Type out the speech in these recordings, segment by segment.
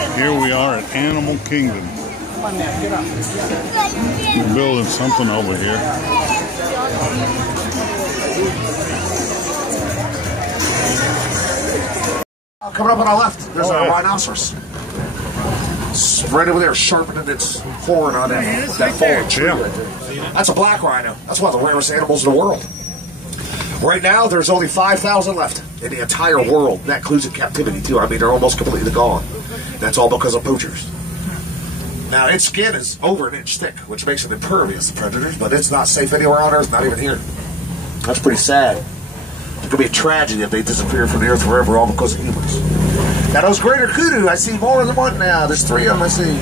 Here we are at Animal Kingdom. We're building something over here. Coming up on our left, there's a rhinoceros. It's right over there, sharpening its horn on that fallen tree right there. That's a black rhino. That's one of the rarest animals in the world. Right now, there's only 5,000 left in the entire world. That includes in captivity, too. I mean, they're almost completely gone. That's all because of poachers. Now, its skin is over an inch thick, which makes it impervious to predators, but it's not safe anywhere on Earth, not even here. That's pretty sad. It could be a tragedy if they disappear from the Earth forever, all because of humans. Now, those greater kudu, I see more than one now. There's 3 of them, I see.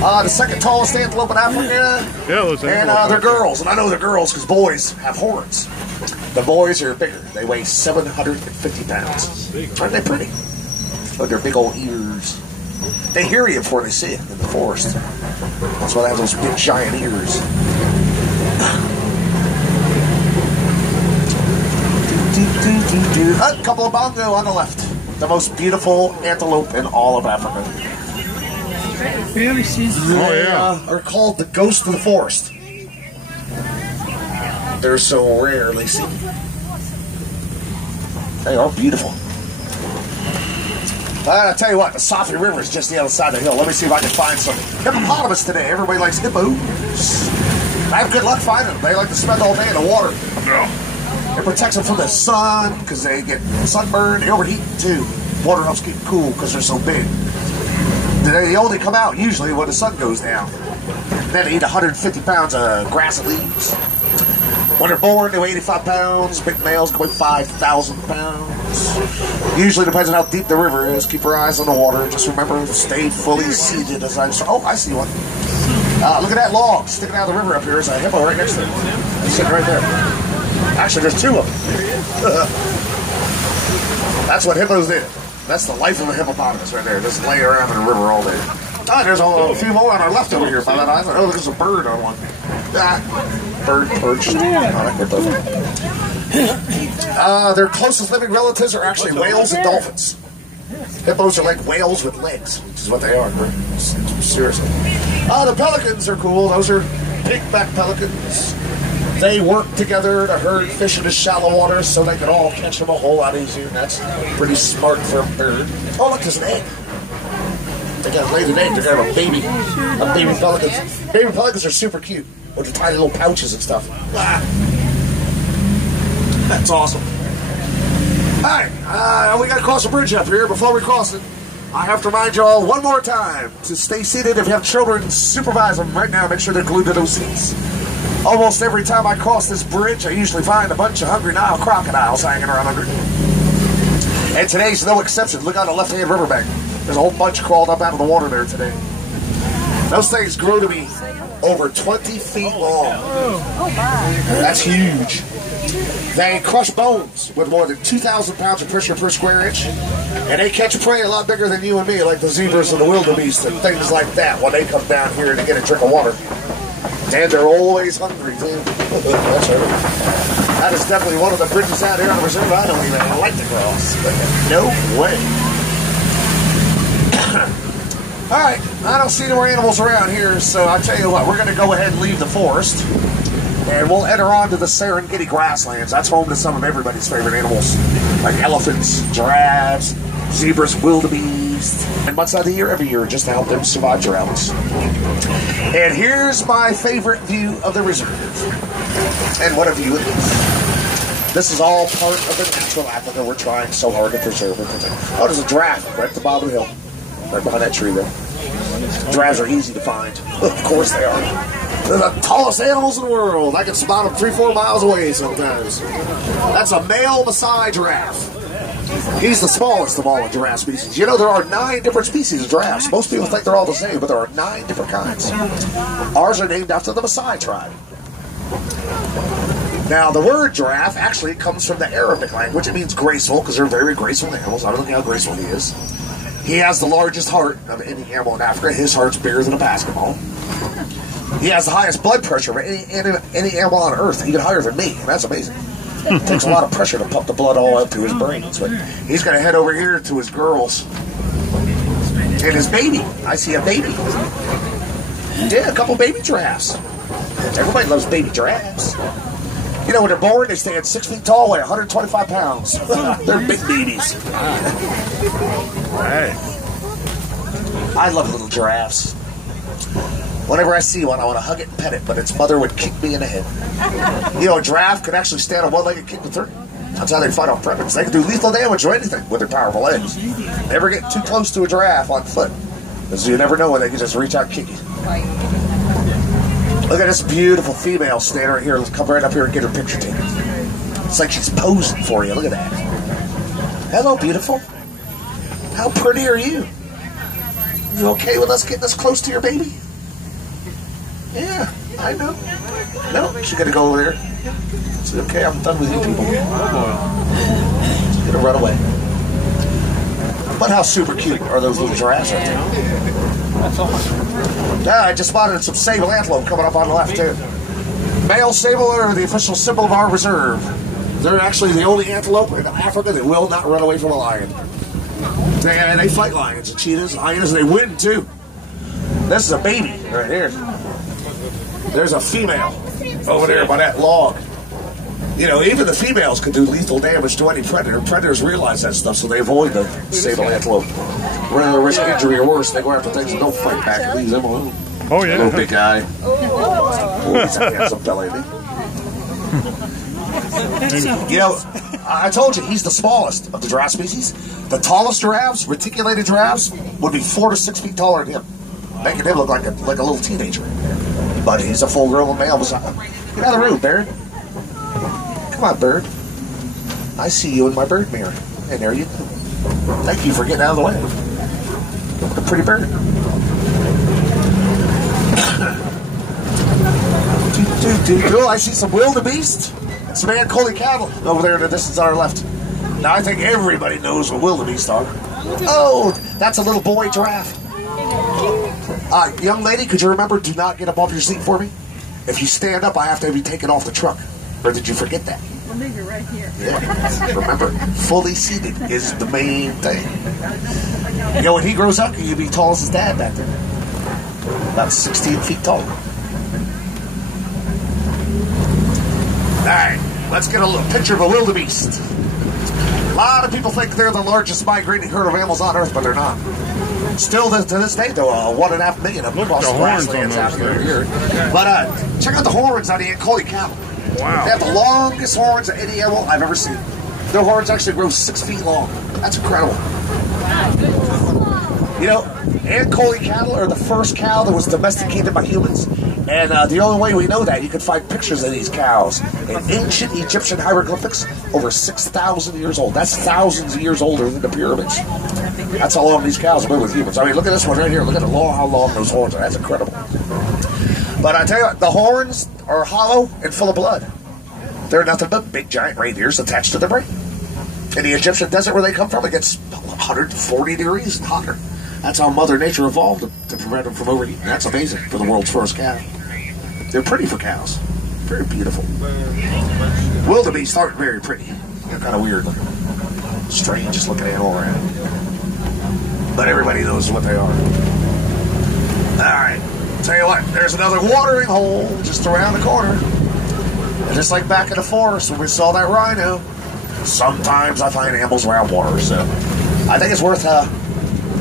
The second tallest antelope in Africa. Yeah, and they're girls. And I know they're girls because boys have horns. The boys are bigger. They weigh 750 pounds. Aren't they pretty? Look at their big old ears. They hear you before they see it in the forest. That's why they have those big giant ears. A couple of bongo on the left. The most beautiful antelope in all of Africa. They are called the ghost of the forest. They're so rarely seen. They are beautiful. I'll tell you what, the Safi River is just the other side of the hill. Let me see if I can find some hippopotamus today. Everybody likes hippos. I have good luck finding them. They like to spend all day in the water. It protects them from the sun because they get sunburned. They overheat too. Water helps keep them cool because they're so big. They only come out usually when the sun goes down. Then they eat 150 pounds of grass and leaves. When they're born, they weigh 85 pounds. Big males can weigh 5,000 pounds. Usually depends on how deep the river is. Keep your eyes on the water. Just remember to stay fully seated as I start. Oh, I see one. Look at that log sticking out of the river up here. There's a hippo right next to it. It's sitting right there. Actually, there's 2 of them. That's what hippos did. That's the life of a hippopotamus right there. Just lay around in the river all day. There's a few more on our left over here by that island. Oh, there's a bird on one. Bird perched. Their closest living relatives are actually whales and dolphins. Hippos are like whales with legs, which is what they are. Seriously. The pelicans are cool. Those are pigback pelicans. They work together to herd fish in the shallow water so they can all catch them a whole lot easier. That's pretty smart for a bird. Oh, look, there's an egg. They got laid an egg. They're going to have a baby pelicans. Baby pelicans are super cute with the tiny little pouches and stuff. That's awesome. All right, we got to cross a bridge up here. Before we cross it, I have to remind you all one more time to stay seated. If you have children, supervise them right now. Make sure they're glued to those seats. Almost every time I cross this bridge, I usually find a bunch of hungry Nile crocodiles hanging around under. And today's no exception. Look on the left-hand riverbank. There's a whole bunch crawled up out of the water there today. Those things grow to be over 20 feet long. That's huge. They crush bones with more than 2,000 pounds of pressure per square inch. And they catch prey a lot bigger than you and me, like the zebras and the wildebeest and things like that when they come down here to get a drink of water. And they're always hungry, too. That's right. That is definitely one of the bridges out here on the reserve I don't even like to cross. No way. Alright, I don't see no more animals around here, so I'll tell you what, we're going to go ahead and leave the forest. And we'll enter onto the Serengeti grasslands. That's home to some of everybody's favorite animals, like elephants, giraffes, zebras, wildebeest, and months out of the year, every year, just to help them survive droughts. And here's my favorite view of the reserve. And what a view it is. This is all part of the natural Africa we're trying so hard to preserve and protect. Oh, there's a giraffe right at the bottom of the hill. Right behind that tree there. Giraffes are easy to find. Of course they are. They're the tallest animals in the world. I can spot them 3-4 miles away sometimes. That's a male Maasai giraffe. He's the smallest of all the giraffe species. You know, there are 9 different species of giraffes. Most people think they're all the same, but there are 9 different kinds. Ours are named after the Maasai tribe. Now, the word giraffe actually comes from the Arabic language. It means graceful, because they're very graceful animals. I don't know how graceful he is. He has the largest heart of any animal in Africa. His heart's bigger than a basketball. He has the highest blood pressure of any animal on Earth, even higher than me, and that's amazing. It takes a lot of pressure to pump the blood all up to his brains, but he's going to head over here to his girls. And his baby. I see a baby. Yeah, a couple baby giraffes. Everybody loves baby giraffes. You know, when they're born, they stand 6 feet tall, weigh 125 pounds. They're big babies. Hey. I love little giraffes. Whenever I see one, I want to hug it and pet it, but its mother would kick me in the head. You know, a giraffe could actually stand on one leg and kick the third. That's how they fight off predators. They can do lethal damage or anything with their powerful legs. Never get too close to a giraffe on foot, because you never know when they can just reach out and kick you. Look at this beautiful female standing right here. Let's come right up here and get her picture taken. It's like she's posing for you. Look at that. Hello, beautiful. How pretty are you? You okay with us getting this close to your baby? Yeah, I know. No, she's gonna go over there. Say, okay, I'm done with you people. She's gonna run away. But how super cute are those little giraffes right there? Yeah, I just spotted some sable antelope coming up on the left too. Male sable are the official symbol of our reserve. They're actually the only antelope in Africa that will not run away from a lion. They fight lions and cheetahs and hyenas, and they win too. This is a baby right here. There's a female over there by that log. You know, even the females can do lethal damage to any predator. Predators realize that stuff, so they avoid the sable antelope. Rather than risk injury or worse, they go after things that don't fight back and leave them alone. Oh, yeah. Little big guy. Oh, he's a handsome belly. You know, I told you, he's the smallest of the giraffe species. The tallest giraffes, reticulated giraffes, would be 4 to 6 feet taller than him, making him look like a little teenager. But he's a full-grown male beside him. Get out of the room, Bird. Come on, Bird. I see you in my bird mirror. And there you go. Thank you for getting out of the way. What a pretty bird. Oh, I see some wildebeest and some Kent-Eley cattle over there in the distance on our left. Now, I think everybody knows what wildebeest are. Oh, that's a little boy giraffe. Young lady, could you remember, do not get up off your seat for me? If you stand up, I have to be taken off the truck. Or did you forget that? I'll leave you right here. Yeah. Remember, fully seated is the main thing. You know, when he grows up, he'll be tall as his dad back there. About 16 feet tall. Alright, let's get a little picture of a wildebeest. A lot of people think they're the largest migrating herd of animals on Earth, but they're not. Still, to this day, though, 1.5 million of them across the grasslands out here. But check out the horns on the Kent-Eley cattle. Wow. They have the longest horns of any animal I've ever seen. Their horns actually grow 6 feet long. That's incredible. You know, Kent-Eley cattle are the first cow that was domesticated by humans. And the only way we know that, you can find pictures of these cows in ancient Egyptian hieroglyphics over 6,000 years old. That's thousands of years older than the pyramids. That's how long these cows have been with humans. I mean, look at this one right here. Look at how long those horns are. That's incredible. But I tell you what, the horns are hollow and full of blood. They're nothing but big giant reindeers attached to the brain. In the Egyptian desert where they come from, it gets 140 degrees and hotter. That's how Mother Nature evolved to prevent them from overheating. That's amazing for the world's first cow. They're pretty for cows. Very beautiful. Wildebeest aren't very pretty. They're kind of weird looking. Strangest looking animal around. But everybody knows what they are. Alright. Tell you what, there's another watering hole just around the corner. And just like back in the forest when we saw that rhino, sometimes I find animals around water, so I think it's worth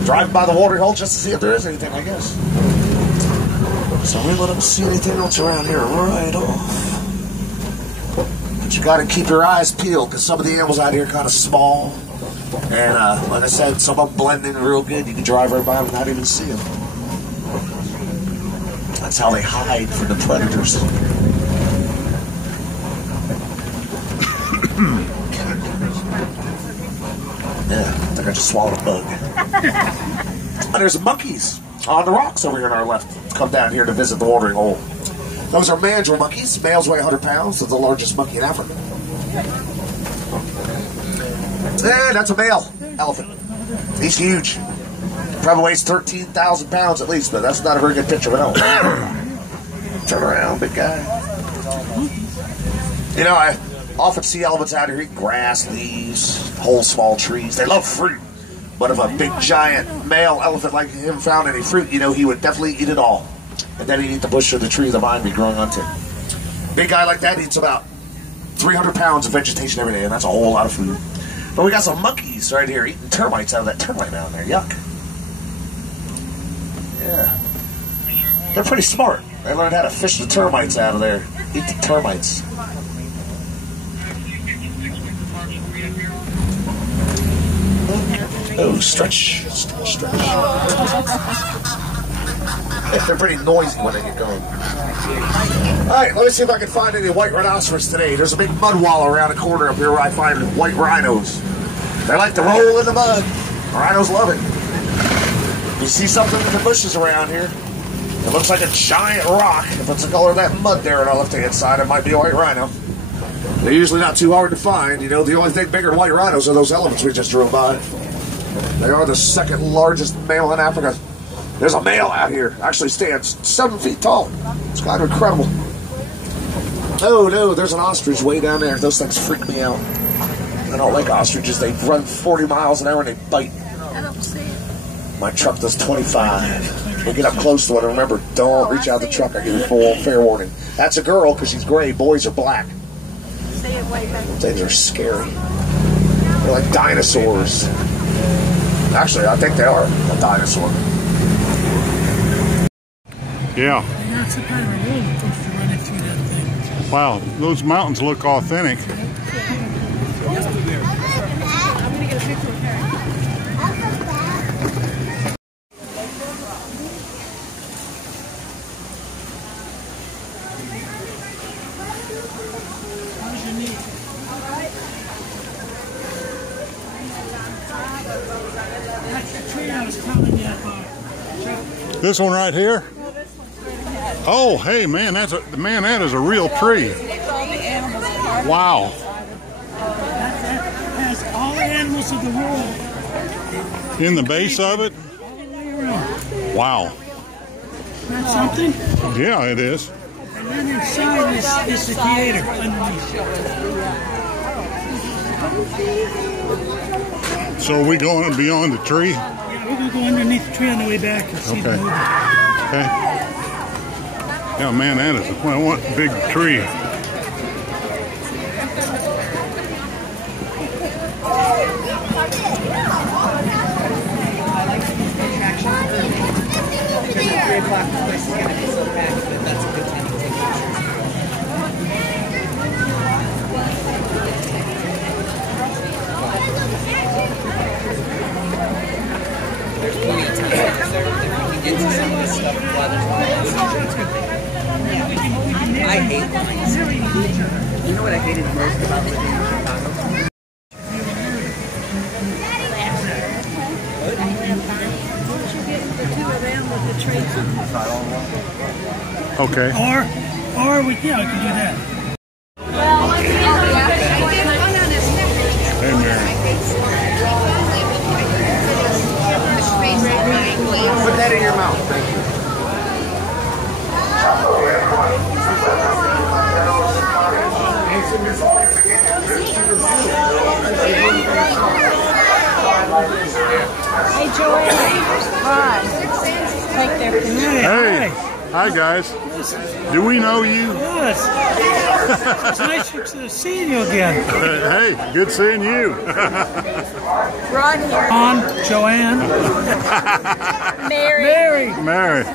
driving by the watering hole just to see if there is anything, I guess. So we don't see anything else around here right off. But you gotta keep your eyes peeled, because some of the animals out here are kind of small. And like I said, some of them blend in real good. You can drive right by them and not even see them. That's how they hide from the predators. Yeah, I think I just swallowed a bug. And there's monkeys on the rocks over here on our left. Come down here to visit the watering hole. Those are mandrill monkeys. Males weigh 100 pounds. They're the largest monkey in Africa. And that's a male elephant. He's huge. Probably weighs 13,000 pounds at least, but that's not a very good picture of an elephant. Turn around, big guy. You know, I often see elephants out here eating grass, leaves, whole small trees. They love fruit. But if a big giant male elephant like him found any fruit, you know, he would definitely eat it all. And then he'd eat the bush or the tree the vine be growing onto. Big guy like that eats about 300 pounds of vegetation every day, and that's a whole lot of food. But we got some monkeys right here eating termites out of that termite mound there. Yuck. Yeah. They're pretty smart. They learned how to fish the termites out of there. Eat the termites. Oh, stretch. Stretch, stretch. They're pretty noisy when they get going. Alright, let me see if I can find any white rhinoceros today. There's a big mud wall around the corner up here where I find white rhinos. They like to roll in the mud. Rhinos love it. You see something in the bushes around here? It looks like a giant rock. If it's the color of that mud there on our left-hand side, it might be a white rhino. They're usually not too hard to find. You know, the only thing bigger than white rhinos are those elephants we just drove by. They are the second largest mammal in Africa. There's a male out here. Actually stands 7 feet tall. It's kind of incredible. Oh, no, there's an ostrich way down there. Those things freak me out. I don't like ostriches. They run 40 miles an hour and they bite. I don't see it. My truck does 25. We get up close to it. Remember, don't reach out the truck. I give you full fair warning. That's a girl because she's gray. Boys are black. See it way back. Things are scary. They're like dinosaurs. Actually, I think they are a dinosaur. Yeah. You're not some kind of roller coaster running through that thing. Wow, those mountains look authentic. I'm gonna get a picture of her. That's the tree I was telling you about. This one right here? Oh, hey, man, that is a real tree. Wow. That has all the animals of the world. In the base of it? All the way around. Wow. That's something? Yeah, it is. And then inside is the theater underneath. So are we going beyond the tree? Yeah, we're going to go underneath the tree on the way back and see the movie. Okay. Yeah, man, that is one big tree. There's plenty of time there if we can get to some of this stuff while there's lines. I hate lines. You know what I hated most about living in Chicago? The two of them with the tree. Okay. Or we can do that. Hey, Mary. Put that in your mouth. Thank you. Hey, Joanne. Hi. Take their picture. Hey. Hi, guys. Do we know you? Yes. It's nice seeing you again. Hey, good seeing you. Ron here. Ron, Joanne, Mary. Mary.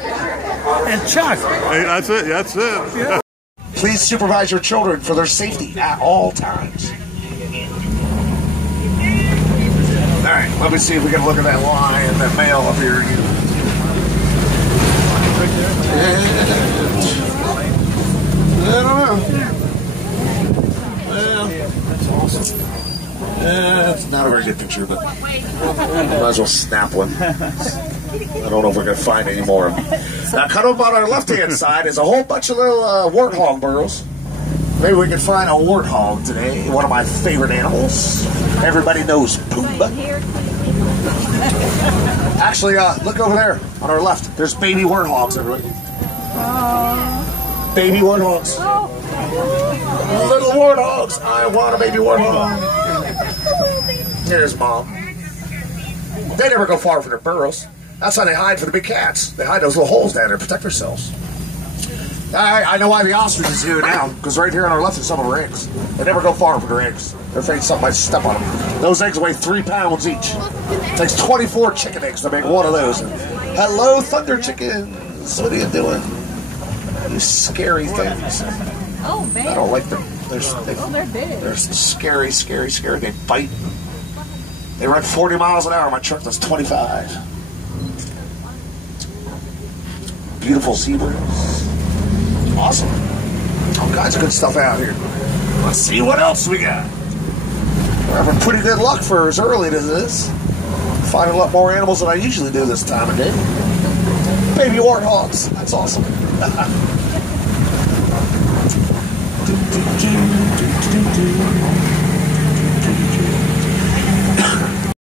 and Chuck. Hey, that's it. That's it. Yeah. Please supervise your children for their safety at all times. All right, let me see if we can look at that lion, that male up here. I don't know. Well, that's awesome. It's not a very good picture, but might as well snap one. I don't know if we're going to find any more. Now, cut up on our left-hand side is a whole bunch of little warthog burrows. Maybe we can find a warthog today, one of my favorite animals. Everybody knows Pumbaa. Actually, look over there on our left. There's baby warthogs, everybody. Baby warthogs. Little warthogs. I want a baby warthog. Here's Mom. They never go far from their burrows. That's how they hide from the big cats. They hide those little holes down there to protect themselves. I know why the ostrich is here now, because right here on our left is some of their eggs. They never go far from their eggs. They're afraid something might step on them. Those eggs weigh 3 pounds each. It takes 24 chicken eggs to make one of those. Hello, thunder chickens. What are you doing? You scary things. Oh, man. I don't like them. They're big. They're scary, scary, scary. They bite. They run 40 miles an hour. My truck does 25. Beautiful zebras. Awesome. All kinds of good stuff out here. Let's see what else we got. We're having pretty good luck for as early as it is. Finding a lot more animals than I usually do this time of day. Baby warthogs. That's awesome.